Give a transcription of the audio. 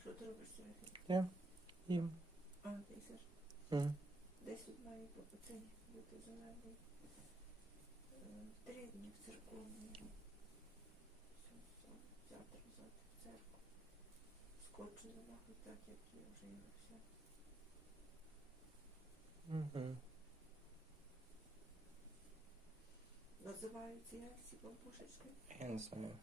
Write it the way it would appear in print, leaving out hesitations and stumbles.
Що ти робиш сьогодні? Я їм. А, ти їсиш? Мгм. Десь тут має по цей бути зелений. 3 дні в церковному. Завтра в церкву. Скочу за нахуй так, як я вже і все. Мгм. Називаються як ці бамбушечки? Я не знаю.